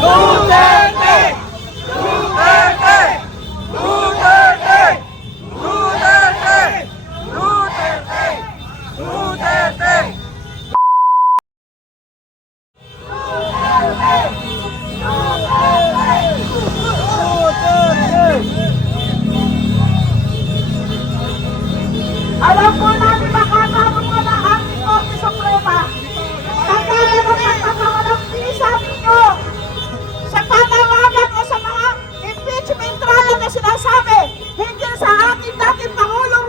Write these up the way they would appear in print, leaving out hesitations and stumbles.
Duterte! Duterte! Duterte! Duterte! Duterte! Duterte! Alam po namin makakabot mo na ang Korte Suprema. Kaya mo pagkakawalang visa ninyo sa panawagan o sa mga impeachment trial na sinasabi hinggil sa ating dating Pangulong,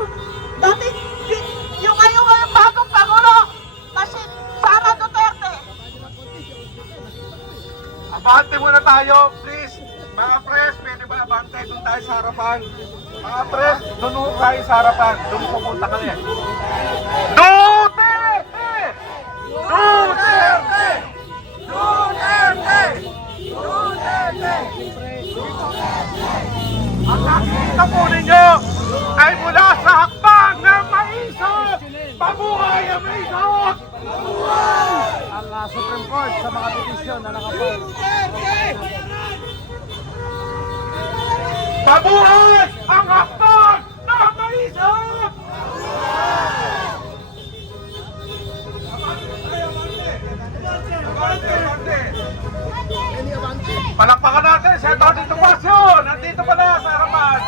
yung ngayong bagong Pangulo na si Sara Duterte. Abante muna tayo, please. Mga pres, pwede ba abante? Doon tayo sa harapan. Mga pres, doon ho tayo sa harapan. Doon pupunta kami. Duterte! Duterte! Duterte! Duterte! Ang nakikita po ninyo ay mula sa hakbang ng maisog! Pabuhay ang maisog! Ang Supreme Court sa mga petisyon na nakapag. Pabuhay ang hakbang ng maisog! Palakpakan natin si Atty. Tomasio! Nandito pala sa harapan!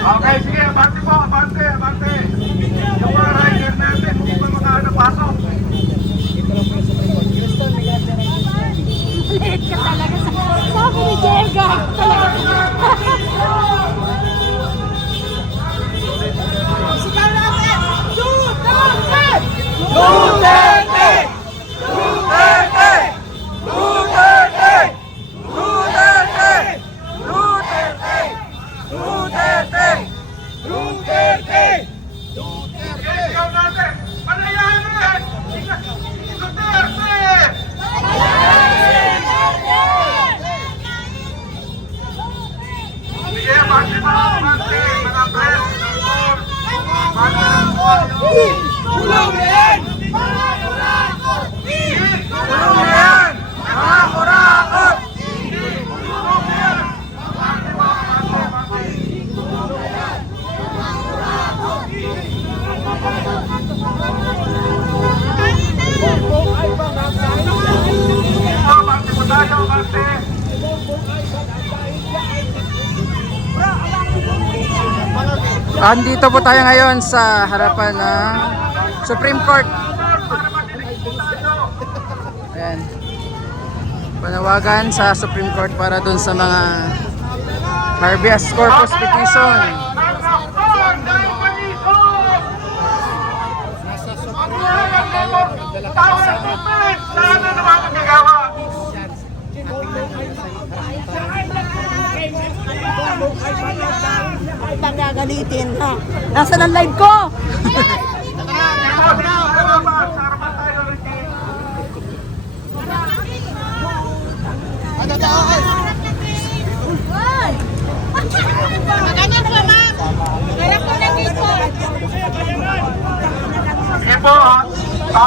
Okay, sige, abante po, abante, abante. Yung mga rider natin, hindi pa makakapasok. Maliit ka talaga sa sabi ni Jega. Sigaw natin! Duterte! Duterte! Duterte! Duterte! Duterte! Duterte! Duterte! Duterte! Sige, sigaw natin. Panayanin! Duterte! Sige, abante po, abante. Mga press, abante ng Tomasio. Tulong yan! Tulong yan! Mga kurakot! Abante po tayo, abante. Andito po tayo ngayon sa harapan ng Supreme Court. Ayan. Panawagan sa Supreme Court para dun sa mga habeas corpus petition. Sana naman magagawa. Ibang gagalitin ha. Nasaan ang live ko? Ganyan po ma'am. Harap ko na dito. Sige po, ha?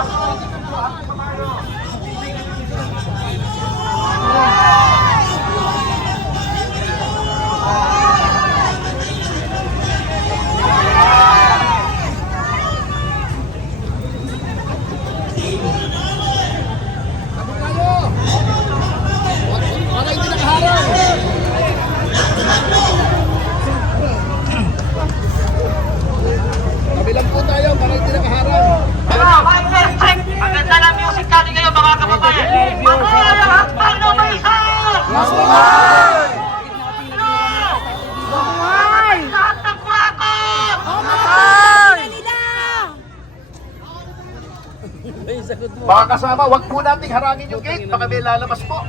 Kabilang po tayo para hindi nakaharap. Maganda na music kami ngayon, mga kababayan. Paano ba isa? Lahat ng kurakot! Mga kasama, wag po nating harangin yung gate. Baka may lalabas po.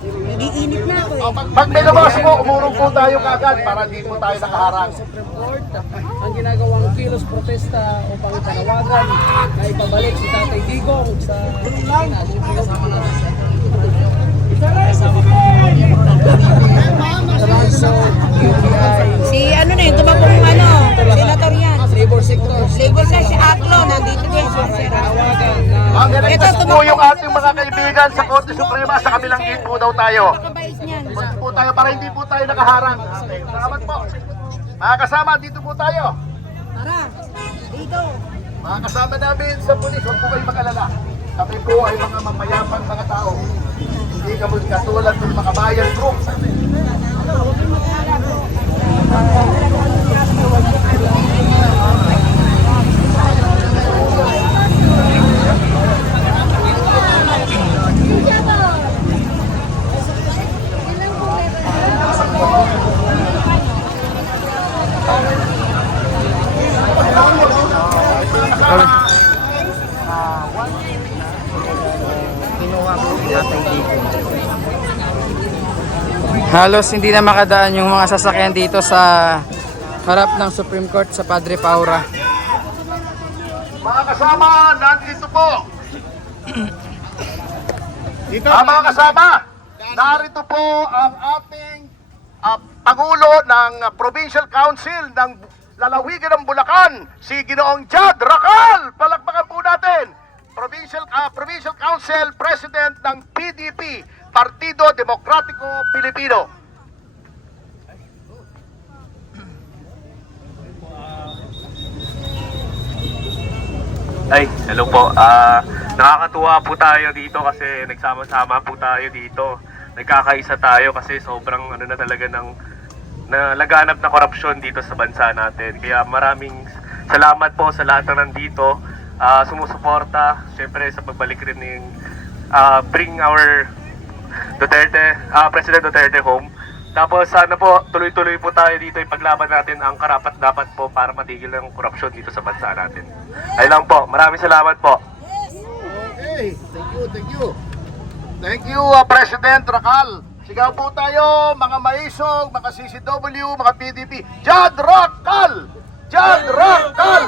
Nag-iinit na ako Pag may labas po, umurong po tayo kagad para hindi po tayo nakaharang. Supreme Court ang ginagawang kilos protesta upang panawagan na ipabalik si Tatay Digong sa Pilipinas. Si ano na yun, tumakbong senator yan. Labor po yung ating mga kaibigan sa Korte Suprema, sa kabilang gate po daw tayo. Punta po tayo para hindi po tayo nakaharang. Okay, salamat po. Mga kasama, dito po tayo. Tara, dito. Mga kasama namin sa pulis, huwag po kayo makalala. Kami po ay mga mamayapang mga tao. Hindi kami katulad ng mga bayan group. Halos hindi na makadaan yung mga sasakyan dito sa harap ng Supreme Court sa Padre Paura. Mga kasama, nandito po. Mga kasama, narito po ang ating Pangulo ng Provincial Council ng Lalawigan ng Bulacan, si Ginoong Jad Racal. Palakpakan po natin. Provincial Council President ng PDP, Partido Demokratiko Pilipino. Ay, hello po. Nakakatuwa po tayo dito kasi nagsama-sama po tayo dito. Nagkakaisa tayo kasi sobrang ano na talaga ng nalaganap na korupsyon dito sa bansa natin. Kaya maraming salamat po sa lahat na nandito. Sumusuporta, syempre sa pagbalik rin ng bring our President Duterte home. Tapos sana po tuloy-tuloy po tayo dito, ipaglaban natin ang karapat-dapat po para matigil ng korupsyon dito sa bansa natin. Ay lang po, maraming salamat po. Okay, thank you. Thank you, President Racal. Sigaw po tayo, mga maisog, mga CCW, mga PDP. Jad Racal! Jad Racal!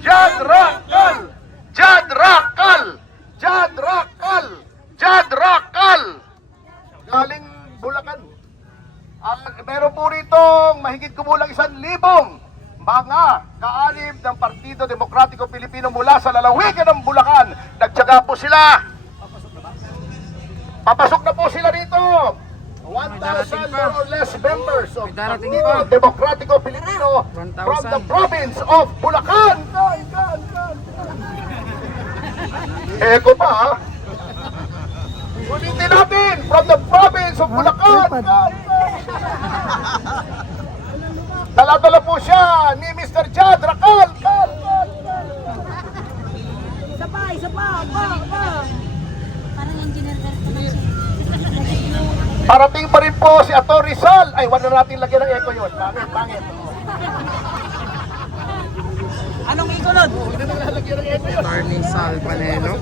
Jad Racal! Jad Racal! Jad Racal! Jad Racal! Galing Bulacan. Meron po rito mahigit kumulang 1,000 mga kaalib ng Partido Demokratiko Pilipino mula sa lalawigan ng Bulacan. Nagtyaga po sila. Papasok na po sila dito. 1,000 more or less members of Partido Demokratiko Pilipino from the province of Bulacan. Eko pa ha. Ulitin natin from the province of Bulacan. Dala-dala po siya ni Mr. Jad Racal. Isa pa. Parang engineer ka na. Parating pa rin po si Ato Rizal. Ay, wala na natin lagyan ng echo yun. Pangit. Anong ikulod? Attorney Sal Panelo.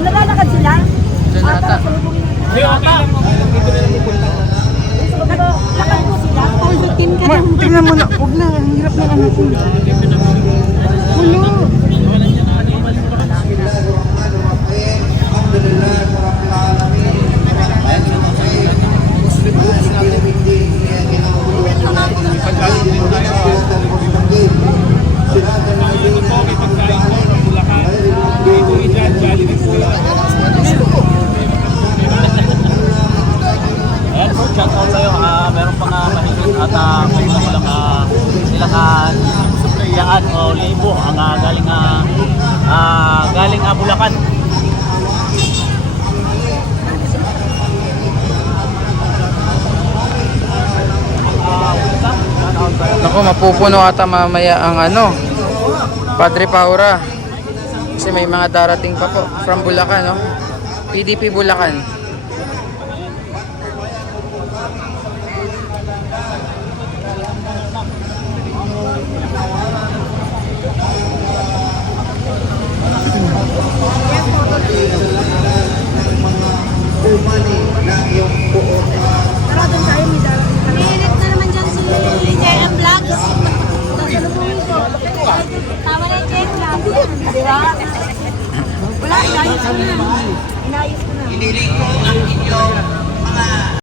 Naglalakad sila? Diyan ata. Lakad po sila? Puldutin ka lang. Tingnan mo na. Huwag na. Ang hirap na ano. Hulo. Shout out sa'yo, meron pa nga mahigit at ilang supleyaan o libo ang galing Bulacan. Naku, mapupuno ata mamaya ang Padre Paura. Kasi may mga darating pa po from Bulacan, no? PDP Bulacan. Tara doon tayo, may darating ka na. Ilit na naman dyan si JM Vlogs. Sasalubungin ko. Tama na yung JM Vlogs. Di ba? Wala, inayos ko na. Inayos ko na.